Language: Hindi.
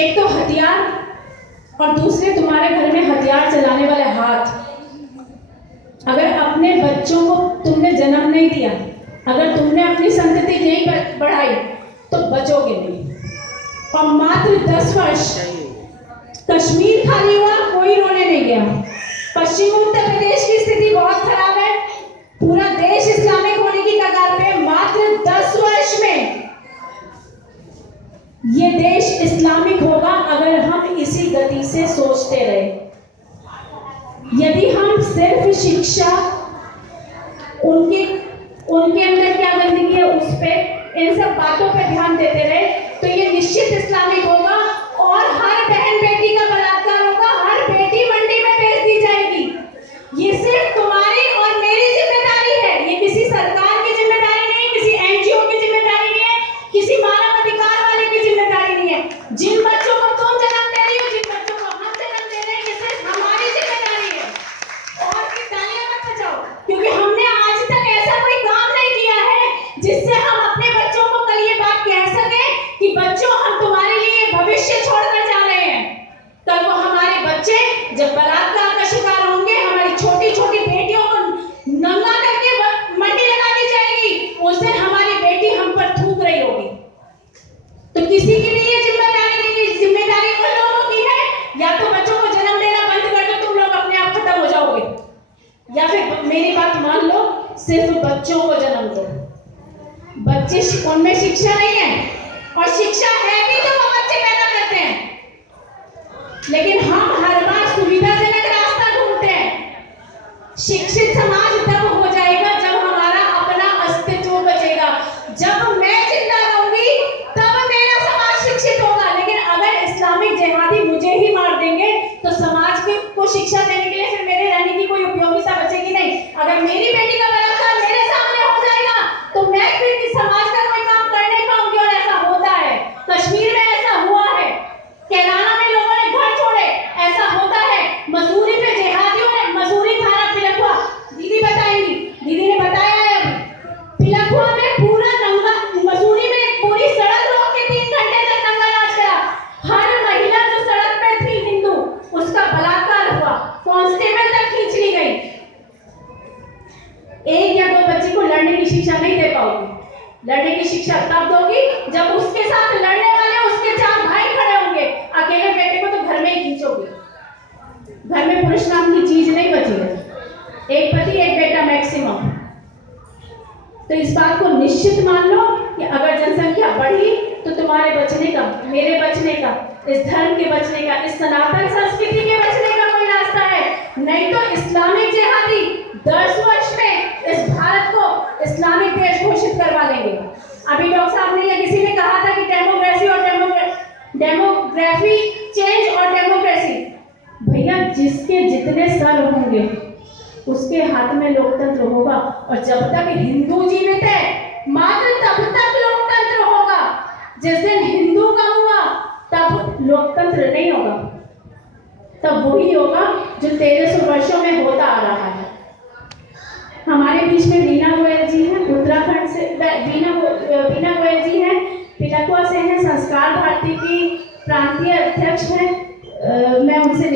एक तो हथियार और दूसरे तुम्हारे घर में हथियार चलाने वाले हाथ। अगर अपने बच्चों को तुमने जन्म नहीं दिया, अगर तुमने अपनी संतति नहीं बढ़ाई तो बचोगे नहीं। और मात्र 10 वर्ष कश्मीर खाली हुआ, कोई रोने नहीं गया। पश्चिम उत्तर प्रदेश की स्थिति बहुत खराब है, पूरा देश इस्लामिक होने की कगार पे। मात्र 10 वर्ष में ये देश इस्लामिक होगा अगर हम इसी गति से सोचते रहे। यदि हम सिर्फ शिक्षा, उनके अंदर क्या गंदगी है उस पे, इन सब बातों पे ध्यान देते रहे तो ये निश्चित इस्लामिक होगा। और हर बहन बेटी का बलात्कार होगा, हर बेटी मंडी में बेच दी जाएगी। ये सिर्फ तुम्हारी और मेरी जिम्मेदारी है, ये किसी सरकार की जिम्मेदारी नहीं, किसी एनजीओ की जिम्मेदारी नहीं है, किसी मानव अधिकार वाले की जिम्मेदारी नहीं है। जिन बच्चों को तुम जन्म दे रही हो, जिन बच्चों को हम जन्म दे रहे हैं, ये सिर्फ हमारी जिम्मेदारी है। और फिर तालियां मत बजाओ, क्योंकि हमने आज तक ऐसा कोई काम नहीं किया है जिससे हम अपने बच्चों को कल ये बात कह सके कि बच्चों हम तुम्हारे लिए भविष्य छोड़कर जा रहे हैं। कल को हमारे बच्चे जब बलात्कार का शिकार होंगे, हमारी छोटी छोटी बेटियों को नंगा करके मंडी लगा दी जाएगी, उस दिन हमारी बेटी हम पर थूक रही होगी। तो किसी की भी ये जिम्मेदारी नहीं है, जिम्मेदारी उन लोगों की है। या तो बच्चों को जन्म देना बंद कर दो, तुम लोग अपने आप खत्म हो जाओगे, या फिर मेरी बात मान लो, सिर्फ बच्चों को जन्म दो। बच्चे उनमें शिक्षा नहीं है, और शिक्षा है भी तो वो बच्चे पैदा करते हैं। लेकिन हम हर बार सुविधाजनक रास्ता ढूंढते हैं। शिक्षित समाज तब हो जाएगा जब हमारा अपना अस्तित्व बचेगा। जब मैं जिंदा रहूंगी तब मेरा समाज शिक्षित होगा। लेकिन अगर इस्लामिक जिहादी मुझे ही मार देंगे तो समाज को शिक्षा देने के लिए फिर मेरे रहने की कोई उपयोगिता बचेगी नहीं। अगर मेरी बेटी का बलात्कार मेरे सामने हो जाएगा तो मैं फिर समाज का कोई काम कर नहीं पाऊंगी। और ऐसा होता है, कश्मीर में ऐसा हुआ है, कैराना में लोगों ने घर छोड़े, ऐसा होता है। मसूरी में जिहादियों ने, मसूरी थाना पिलखुआ, दीदी बताएंगी, दीदी ने बताया है अभी, पिलखुआ में पूरा नंगा, मसूरी में पूरी सड़क रोक के 3 घंटे तक नंगा नाच करा। हर महिला जो सड़क पे थी हिंदू, उसका बलात्कार हुआ, कांस्टेबल तक खींच ली गई। एक या दो बच्चे को लड़ने की शिक्षा नहीं दे पाओगी। लड़ने की शिक्षा तब दोगी जब उसके साथ लड़ने वाले उसके 4 भाई खड़े होंगे। अकेले बेटे को तो घर में ही खींचोगे। घर में पुरुष नाम की चीज नहीं बची है, एक पति एक बेटा मैक्सिमम। तो इस बात को निश्चित मान लो कि अगर जनसंख्या बढ़ी तो तुम्हारे बचने का, मेरे बचने का, इस धर्म के बचने का, इस सनातन संस्कृति के बचने का कोई रास्ता है। नहीं तो इस्लामिक जिहादी 10 वर्ष में इस भारत को इस्लामिक देश घोषित करवा लेंगे। अभी डॉक्टर साहब ने या किसी ने कहा था कि डेमोक्रेसी और डेमोग्राफी चेंज और डेमोक्रेसी। भैया, जिसके जितने सर होंगे उसके हाथ में लोकतंत्र होगा। और जब तक हिंदू जीवित है मात्र तब तक लोकतंत्र होगा। जिस दिन हिंदू कम हुआ तब लोकतंत्र नहीं होगा। तब वही होगा जो 1300 वर्षों में होता आ रहा है। हमारे बीच में वीना गोयल जी हैं, उत्तराखंड से। वीना गोयल जी हैं, पिलखुआ से हैं, संस्कार भारती की प्रांतीय अध्यक्ष हैं। मैं उनसे